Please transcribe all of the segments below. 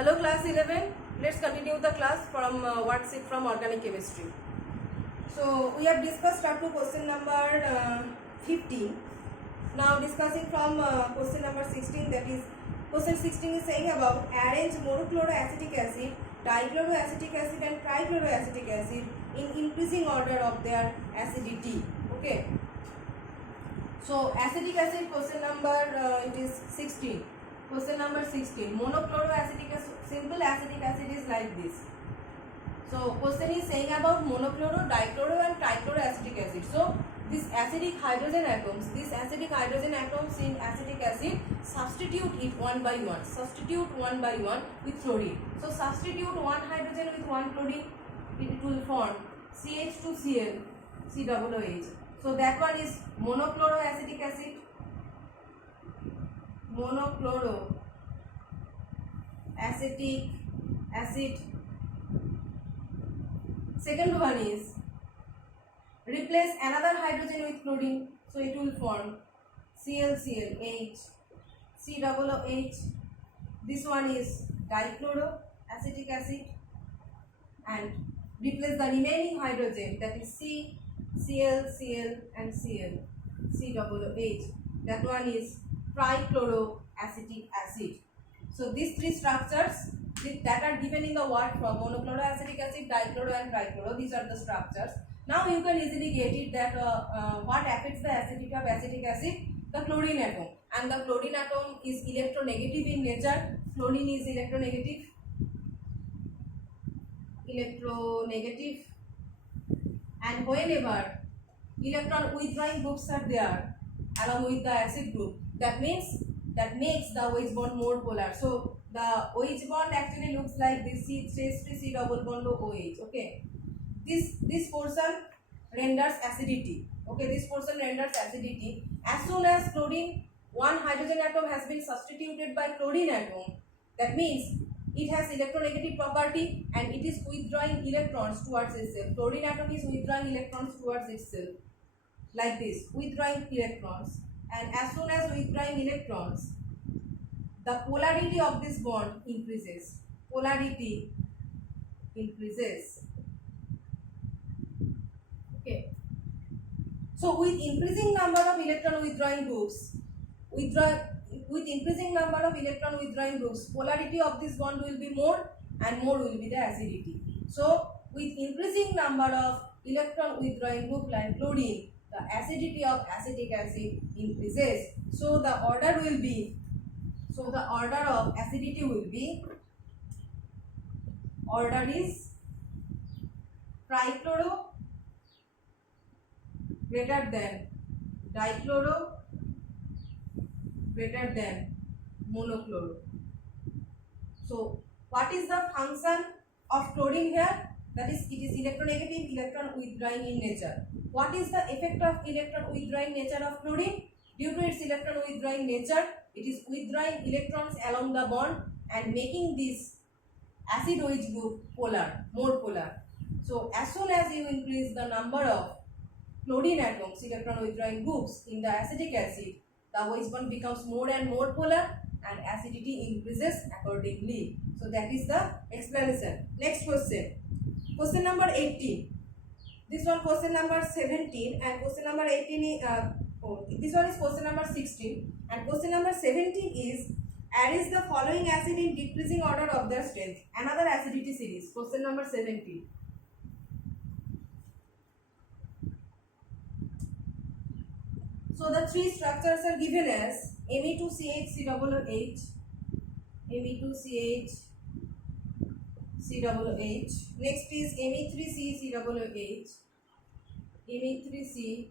Hello class 11, let's continue the class from worksheet from organic chemistry. So we have discussed up to question number 15. Now discussing from question number 16, that is question 16 is saying about arrange monochloroacetic acid, dichloroacetic acid and trichloroacetic acid in increasing order of their acidity. Okay. So acetic acid question number it is 16. Question number 16. Monochloroacetic acid, simple acetic acid is like this. So question is saying about monochloro, dichloro and trichloroacetic acid. So these acidic hydrogen atoms in acetic acid, substitute it one by one. Substitute one by one with chlorine. So substitute one hydrogen with one chlorine, it will form CH2Cl, COOH. So that one is monochloroacetic acid. Monochloroacetic acid. Second one is replace another hydrogen with chlorine, so it will form ClClH, COOH. This one is dichloroacetic acid, and replace the remaining hydrogen, that is C, Cl, Cl and Cl, COOH. That one is trichloroacetic acid. So these three structures that are given in the word from monochloroacetic acid, dichloro and trichloro, these are the structures. Now you can easily get it that what affects the acidity of acetic acid? The chlorine atom, and the chlorine atom is electronegative in nature. Chlorine is electronegative, and whenever electron withdrawing groups are there along with the acid group, that means that makes the OH bond more polar. So the OH bond actually looks like this, C double bond OH. Okay, this portion renders acidity. Okay, this portion renders acidity. As soon as chlorine, one hydrogen atom has been substituted by chlorine atom, that means it has electronegative property and it is withdrawing electrons towards itself. Chlorine atom is withdrawing electrons towards itself, like this, withdrawing electrons. And as soon as withdrawing electrons, the polarity of this bond increases. Polarity increases. Okay. So with increasing number of electron withdrawing groups, polarity of this bond will be more and more will be the acidity. So with increasing number of electron withdrawing group like chlorine, the acidity of acetic acid increases. So the order of acidity will be, order is trichloro greater than dichloro greater than monochloro. So what is the function of chlorine here? That is, it is electronegative, electron withdrawing in nature. What is the effect of electron withdrawing nature of chlorine? Due to its electron withdrawing nature, it is withdrawing electrons along the bond and making this acid OH group polar, more polar. So as soon as you increase the number of chlorine atoms, electron withdrawing groups in the acetic acid, the OH bond becomes more and more polar and acidity increases accordingly. So that is the explanation. Next question. Question number 18. This one question number 17 and question number 18 is, this one is question number 16 and question number 17 is arrange the following acid in decreasing order of their strength. Another acidity series. Question number 17. So the three structures are given as Me2CH COOH, Me2CH COOH. Next is Me3C COOH, Me3C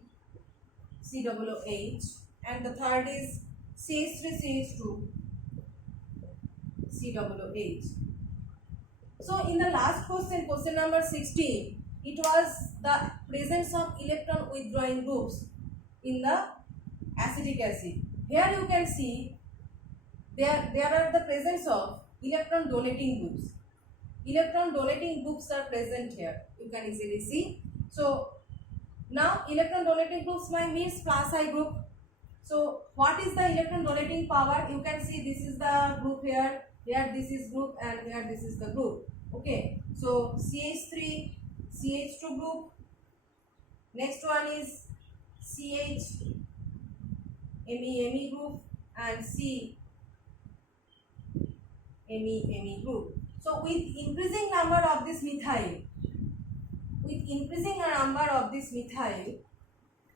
COOH, and the third is CH3CH2 COOH. So in the last question, question number 16, it was the presence of electron withdrawing groups in the acetic acid. Here you can see there are the presence of electron donating groups. Electron donating groups are present here. You can easily see. So now electron donating groups means plus I group. So what is the electron donating power? You can see this is the group here, here this is group, and here this is the group. Okay, so CH3, CH2 group. Next one is CH, Me group, and C, Me group. So with increasing number of this methyl,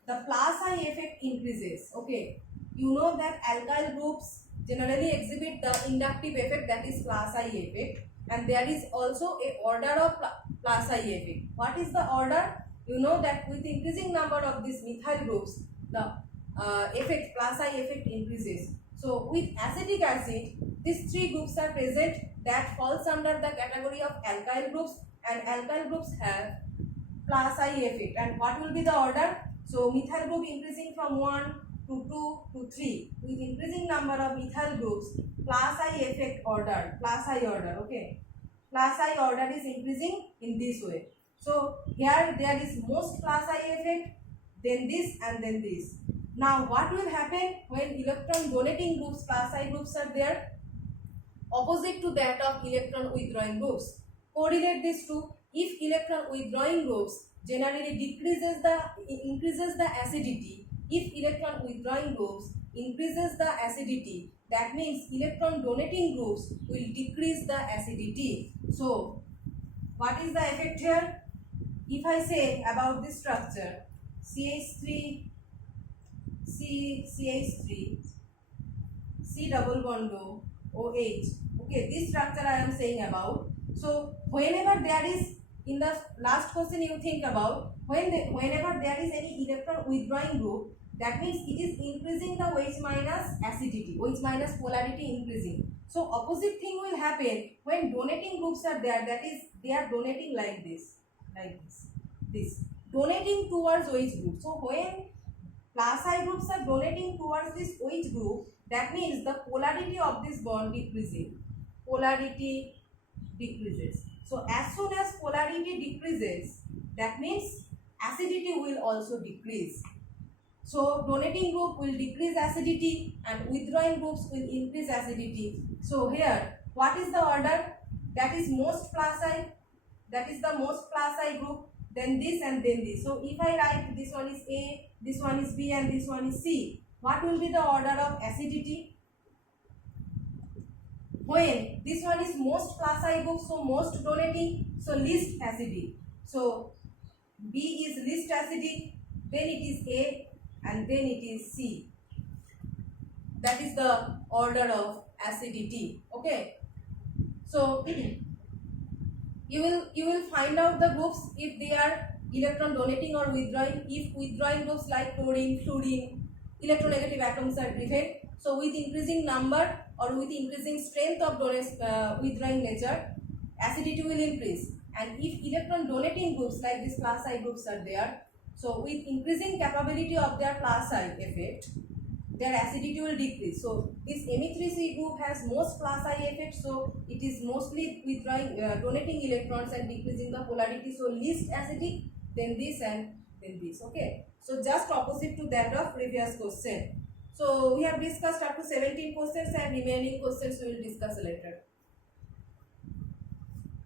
the plus I effect increases. Okay, you know that alkyl groups generally exhibit the inductive effect, that is plus I effect, and there is also a order of plus I effect. What is the order? You know that with increasing number of these methyl groups, the effect plus I effect increases. So with acetic acid, these three groups are present that falls under the category of alkyl groups, and alkyl groups have plus I effect. And what will be the order? So methyl group increasing from 1 to 2 to 3. With increasing number of methyl groups, plus I effect order, plus I order, okay. Plus I order is increasing in this way. So here there is most plus I effect, then this, and then this. Now what will happen when electron donating groups, plus I groups are there, opposite to that of electron withdrawing groups? Correlate these two. If electron withdrawing groups generally increases the acidity, if electron withdrawing groups increases the acidity, that means electron donating groups will decrease the acidity. So what is the effect here? If I say about this structure, CH3, CH3, C double bond OH. Okay, this structure I am saying about. So whenever there is, in the last question you think about, whenever there is any electron withdrawing group, that means it is increasing the OH minus acidity, OH minus polarity increasing. So opposite thing will happen when donating groups are there, that is they are donating like this, donating towards OH group. So when plus I groups are donating towards this OH group, that means the polarity of this bond decreasing. Polarity decreases. So as soon as polarity decreases, that means acidity will also decrease. So donating group will decrease acidity and withdrawing groups will increase acidity. So here, what is the order? That is most plus I, that is the most plus I group, then this, and then this. So if I write this one is A, this one is B, and this one is C, what will be the order of acidity? When this one is most plus I group, so most donating, so least acidic. So B is least acidic, then it is A, and then it is C. That is the order of acidity. Okay. So you will find out the groups if they are electron donating or withdrawing. If withdrawing groups like chlorine, fluorine, electronegative atoms are driven, so with increasing number or with increasing strength of withdrawing nature, acidity will increase. And if electron donating groups like these plus I groups are there, so with increasing capability of their plus I effect, their acidity will decrease. So this Me3C group has most plus I effect, so it is mostly withdrawing, donating electrons and decreasing the polarity, so least acidic, then this, and then this. Okay, so just opposite to that of previous question. So we have discussed up to 17 questions, and remaining questions we will discuss later.